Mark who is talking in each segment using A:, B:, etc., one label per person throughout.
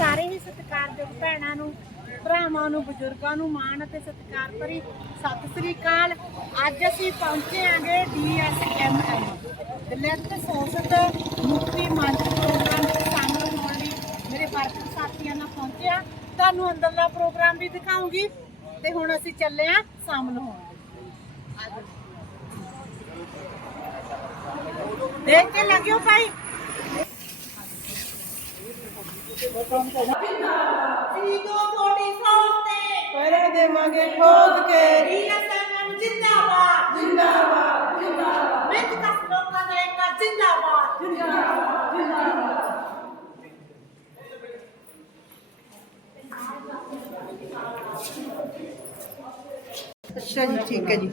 A: ਸਾਰੇ ਹੀ ਸਤਿਕਾਰਯੋਗ ਭੈਣਾਂ ਨੂੰ, ਭਰਾਵਾਂ ਨੂੰ, ਬਜ਼ੁਰਗਾਂ ਨੂੰ ਮਾਣ ਅਤੇ ਸਤਿਕਾਰ ਭਰੀ ਸਤਿ ਸ੍ਰੀ ਅਕਾਲ। ਅੱਜ ਅਸੀਂ ਪਹੁੰਚੇ ਆਂਗੇ ਡੀਐਸਐਮਐਮ ਦਲਿਤ ਸ਼ੋਸ਼ਿਤ ਮੁਕਤੀ ਮੰਚ ਪ੍ਰੋਗਰਾਮ ਵਿੱਚ ਸ਼ਾਮਲ ਹੋਣ ਲਈ ਮੇਰੇ ਵਰਕਰ ਸਾਥੀਆਂ ਨਾਲ ਪਹੁੰਚਿਆ। ਤੁਹਾਨੂੰ ਅੰਦਰਲਾ ਪ੍ਰੋਗਰਾਮ ਵੀ ਦਿਖਾਉਂਗੀ ਤੇ ਹੁਣ ਅਸੀਂ ਚੱਲੇ ਆਂ ਸ਼ਾਮਲ ਹੋਣ ਦੇਖ ਕੇ ਲੱਗਿਓ ਭਾਈ।
B: ਪਹਿਰਾ ਦੇਵਾਂਗੇ ਠੋਕ ਕੇ
A: ਡੀਐਸਐਮਐਮ ਜਿੰਦਾਬਾਦ ਜਿੰਦਾਬਾਦ ਜਿੰਦਾਬਾਦ ਵਿੱਚ ਕਸ ਲੋਕਾਂ ਦਾ ਇੱਕ ਜਿੰਦਾਬਾਦ
B: ਅੱਛਾ ਜੀ ਠੀਕ ਹੈ ਜੀ।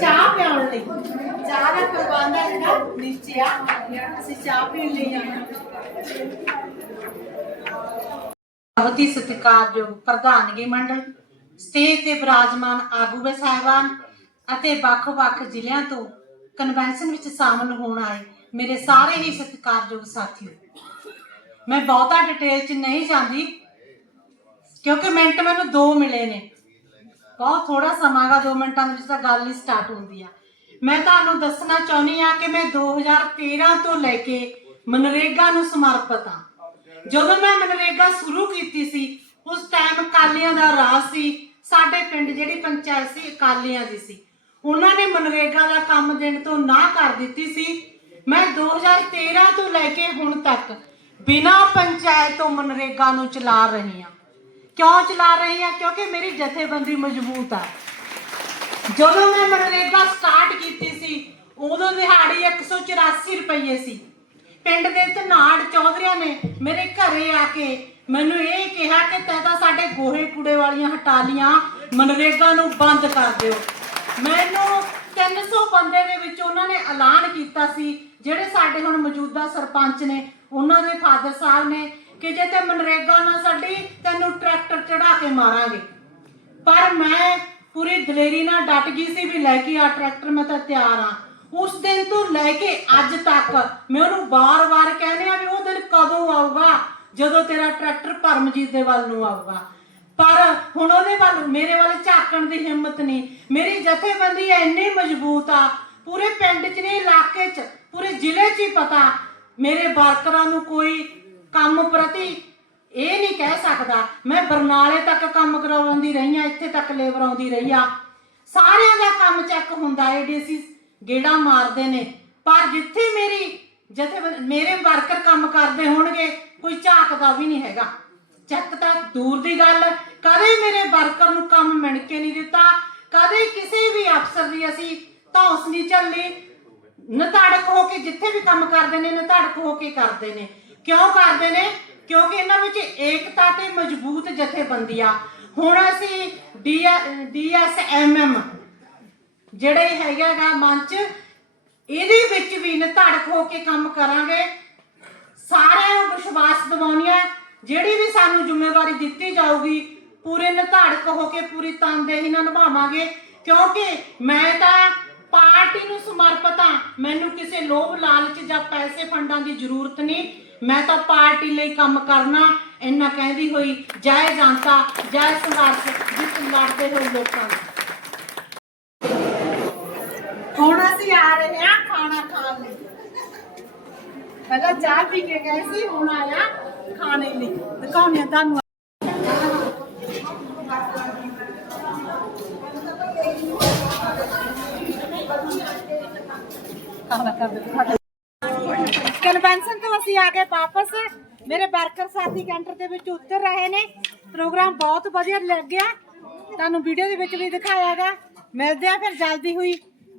A: ਚਾਹ ਪਿਆਉਣ ਲਈ। ਚਾਹ ਦਾ ਪ੍ਰਬੰਧ ਹੈ ਨੀਚੇ ਆ। ਅਸੀਂ ਚਾਹ ਪੀਣ ਲਈ ਜਾਣਾ। ਬਹੁਤ ਹੀ ਸਤਿਕਾਰਯੋਗ ਪ੍ਰਧਾਨਗੀ ਮੰਡਲ, ਸਟੇਜ ਤੇ ਬਿਰਾਜਮਾਨ ਆਗੂ ਵੇ ਸਾਹਿਬਾਨ ਅਤੇ ਵੱਖ-ਵੱਖ ਜ਼ਿਲ੍ਹਿਆਂ ਤੋਂ ਕਨਵੈਨਸ਼ਨ ਵਿੱਚ ਸ਼ਾਮਲ ਹੋਣ ਆਏ ਮੇਰੇ ਸਾਰੇ ਹੀ ਸਤਿਕਾਰਯੋਗ ਸਾਥੀਓ। ਮੈਂ ਬਹੁਤਾ ਡਿਟੇਲ 'ਚ ਨਹੀਂ ਜਾਂਦੀ, ਕਿਉਂਕਿ ਮਿੰਟ ਮੈਨੂੰ 2 ਮਿਲੇ ਨੇ। ਬਹੁਤ ਥੋੜਾ ਸਮਾਂ ਗਾ 2 ਮਿੰਟਾਂ ਦੇ ਵਿੱਚ ਤਾਂ ਗੱਲ ਹੀ ਸਟਾਰਟ ਹੁੰਦੀ ਆ। ਮੈਂ ਤੁਹਾਨੂੰ ਦੱਸਣਾ ਚਾਹੁੰਦੀ ਆ ਕਿ ਮੈਂ 2013 ਤੋਂ ਲੈ ਕੇ ਮਨਰੇਗਾ ਨੂੰ ਸਮਰਪਿਤ ਆ ਜਦੋਂ ਮੈਂ ਮਨਰੇਗਾ ਸ਼ੁਰੂ ਕੀਤੀ ਸੀ, ਉਸ ਟਾਈਮ ਅਕਾਲੀਆਂ ਦਾ ਰਾਜ ਸੀ। ਸਾਡੇ ਪਿੰਡ ਜਿਹੜੀ ਪੰਚਾਇਤ ਸੀ, ਅਕਾਲੀਆਂ ਦੀ ਸੀ। ਉਹਨਾਂ ਨੇ ਮਨਰੇਗਾ ਦਾ ਕੰਮ ਦੇਣ ਤੋਂ ਨਾ ਕਰ ਦਿੱਤੀ ਸੀ। ਮੈਂ 2013 ਤੋਂ ਲੈ ਕੇ ਹੁਣ ਤੱਕ ਬਿਨਾ ਪੰਚਾਇਤ ਤੋਂ ਮਨਰੇਗਾ ਨੂੰ ਚਲਾ ਰਹੀ ਹਾਂ। ਕਿਉਂ ਚਲਾ ਰਹੀ ਹਾਂ? ਕਿਉਂਕਿ ਮੇਰੀ ਜਥੇਬੰਦੀ ਮਜ਼ਬੂਤ ਆ। ਜਦੋਂ ਮੈਂ ਮਨਰੇਗਾ ਸਟਾਰਟ ਕੀਤੀ ਸੀ, ਉਦੋਂ ਦਿਹਾੜੀ 184 ਰੁਪਏ ਸੀ। ਪਿੰਡ ਦੇ ਧਨਾੜ ਚੌਧਰੀਆਂ ਨੇ ਮੇਰੇ ਘਰੇ ਆ ਕੇ ਮੈਨੂੰ ਇਹ ਕਿਹਾ ਕਿ ਤੈਂ ਤਾਂ ਸਾਡੇ ਗੋਹੇ ਕੂੜੇ ਵਾਲੀਆਂ ਹਟਾ ਮਨਰੇਗਾ ਨੂੰ ਬੰਦ ਕਰ ਦਿਓ। ਮੈਨੂੰ 300 ਬੰਦੇ ਦੇ ਵਿੱਚ ਉਹਨਾਂ ਨੇ ਐਲਾਨ ਕੀਤਾ ਸੀ, ਜਿਹੜੇ ਸਾਡੇ ਹੁਣ ਮੌਜੂਦਾ ਸਰਪੰਚ ਨੇ, ਉਹਨਾਂ ਦੇ ਫਾਦਰ ਸਾਹਿਬ ਨੇ ਕਿ ਜੇ ਤੇ ਮਨਰੇਗਾ ਨਾ ਸਾਡੀ ਤੈਨੂੰ ਟਰੈਕਟਰ ਚੜਾ ਕੇ ਮਾਰਾਂਗੇ। ਪਰ ਮੈਂ ਪੂਰੀ ਦਲੇਰੀ ਨਾਲ ਡਟ ਗਈ ਸੀ ਵੀ ਲੈ ਕੇ ਆ ਟਰੈਕਟਰ, ਮੈਂ ਤਾਂ ਤਿਆਰ ਆ ਉਸ ਦਿਨ ਤੋਂ ਲੈ ਕੇ ਅੱਜ ਤੱਕ ਮੈਂ ਉਹਨੂੰ ਬਾਰ-ਬਾਰ ਕਹਿੰਦੇ ਆ ਵੀ ਉਹ ਦਿਨ ਕਦੋਂ ਆਊਗਾ? ਜਦੋਂ ਤੇਰਾ ਟਰੈਕਟਰ ਪਰਮਜੀਤ ਦੇ ਵੱਲ ਨੂੰ ਆਊਗਾ। ਪਰ ਹੁਣ ਉਹਦੇ ਵੱਲ, ਮੇਰੇ ਵੱਲ ਝਾਕਣ ਦੀ ਹਿੰਮਤ ਨਹੀਂ। ਮੇਰੀ ਜਥੇਬੰਦੀ ਇੰਨੀ ਮਜ਼ਬੂਤ ਆ, ਪੂਰੇ ਪਿੰਡ 'ਚ ਨਹੀਂ, ਇਲਾਕੇ 'ਚ, ਪੂਰੇ ਜ਼ਿਲ੍ਹੇ 'ਚ ਹੀ ਪਤਾ। ਮੇਰੇ ਵਰਕਰਾਂ ਨੂੰ ਕੋਈ ਕੰਮ ਪ੍ਰਤੀ ਇਹ ਨਹੀਂ ਕਹਿ ਸਕਦਾ। ਮੈਂ ਬਰਨਾਲੇ ਤੱਕ ਕੰਮ ਕਰਾਉਂਦੀ ਰਹੀ ਆ ਤੱਕ ਲੇਬਰ ਆਉਂਦੀ ਰਹੀ ਆ। ਸਾਰਿਆਂ ਦਾ ਕੰਮ ਚੈੱਕ ਹੁੰਦਾ ਏ ਡੀਸੀ ਗੇੜਾ ਮਾਰਦੇ ਨੇ। ਪਰ ਜਿੱਥੇ ਮੇਰੀ ਜਿੱਥੇ ਮੇਰੇ ਵਰਕਰ ਕੰਮ ਕਰਦੇ ਹੋਣਗੇ, ਕੋਈ ਝਾਕਦਾ ਵੀ ਨਹੀਂ ਹੈਗਾ। ਚੈੱਕ ਤਾਂ ਦੂਰ ਦੀ ਗੱਲ, ਕਦੇ ਮੇਰੇ ਵਰਕਰ ਨੂੰ ਕੰਮ ਮਿਣ ਕੇ ਨਹੀਂ ਦਿੱਤਾ, ਕਦੇ ਕਿਸੇ ਵੀ ਅਫਸਰ ਦੀ ਅਸੀਂ ਧੌਂਸ ਨਹੀਂ ਚੱਲੀ ਨਤਾੜਕ ਹੋ ਕੇ ਜਿੱਥੇ ਵੀ ਕੰਮ ਕਰਦੇ ਨੇ, ਨਤਾੜਕ ਹੋ ਕੇ ਕਰਦੇ ਨੇ। ਕਿਉਂ ਕਰਦੇ ਨੇ? ਕਿਉਂਕਿ ਇਹਨਾਂ ਵਿੱਚ ਏਕਤਾ ਤੇ ਮਜ਼ਬੂਤ ਜਥੇਬੰਦੀ ਆ। ਹੁਣ ਅਸੀਂ ਡੀਐਸਐਮਐਮ, ਜਿਹੜੇ ਹੈਗਾਗਾ ਮੰਚ, ਇਹਦੇ ਵਿੱਚ ਵੀ ਨਤਾੜਕ ਹੋ ਕੇ ਕੰਮ ਕਰਾਂਗੇ। ਸਾਰਿਆਂ ਨੂੰ ਵਿਸ਼ਵਾਸ ਦਿਵਾਉਣੀਆਂ ਜਿਹੜੀ ਵੀ ਸਾਨੂੰ ਜ਼ਿੰਮੇਵਾਰੀ ਦਿੱਤੀ ਜਾਊਗੀ, ਪੂਰੇ ਨਿਧਾੜਕ ਹੋ ਕੇ, ਪੂਰੀ ਤਨਦੇਹੀ ਨਾਲ ਨਿਭਾਵਾਂਗੇ। ਕਿਉਂਕਿ ਮੈਂ ਤਾਂ ਪਾਰਟੀ ਨੂੰ ਸਮਰਪਿਤ ਹਾਂ ਮੈਨੂੰ ਕਿਸੇ ਲੋਭ ਲਾਲਚ ਜਾਂ ਪੈਸੇ ਫੰਡਾਂ ਦੀ ਜ਼ਰੂਰਤ ਨਹੀਂ। ਮੈਂ ਤਾਂ ਪਾਰਟੀ ਲਈ ਕੰਮ ਕਰਨਾ ਇੰਨਾ ਕਹਿੰਦੀ ਹੋਈ ਜੈ ਜਨਤਾ ਜੈ ਸੰਘਰਸ਼ ਜਿੱਤ ਲੜਦੇ ਹੋਏ ਲੋਕਾਂ ਦਾ ਹੁਣ ਅਸੀਂ ਆ ਰਹੇ ਹਾਂ ਖਾਣਾ ਖਾਣ ਲਈ। ਪਹਿਲਾਂ ਚਾਹ ਪੀ ਕੇ ਗਏ ਸੀ, ਹੁਣ ਆਇਆ ਖਾਣੇ ਲਈ। ਦਿਖਾਉਂਦੇ ਤੁਹਾਨੂੰ। ਕਨਵੈਨਸ਼ਨ ਤੋਂ ਅਸੀਂ ਆ ਗਏ ਵਾਪਸ। ਮੇਰੇ ਵਰਕਰ ਸਾਥੀ ਕੈਂਟਰ ਦੇ ਵਿੱਚ ਉਤਰ ਰਹੇ ਨੇ। ਪ੍ਰੋਗਰਾਮ ਬਹੁਤ ਵਧੀਆ ਲੱਗਿਆ। ਤੁਹਾਨੂੰ ਵੀਡੀਓ ਦੇ ਵਿੱਚ ਵੀ ਦਿਖਾਇਆਗਾ। ਮਿਲਦੇ ਆ ਫਿਰ ਜਲਦੀ ਹੋਈ।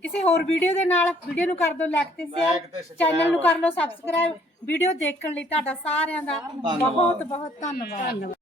A: ਕਿਸੇ ਹੋਰ ਵੀਡੀਓ ਦੇ ਨਾਲ। ਵੀਡੀਓ ਨੂੰ ਕਰ ਦਿਓ ਲਾਈਕ ਤੇ ਸ਼ੇਅਰ ਚੈਨਲ ਨੂੰ ਕਰ। ਲਓ ਸਬਸਕ੍ਰਾਈਬ ਵੀਡੀਓ ਦੇਖਣ ਲਈ ਤੁਹਾਡਾ ਸਾਰਿਆਂ ਦਾ ਬਹੁਤ ਬਹੁਤ ਧੰਨਵਾਦ।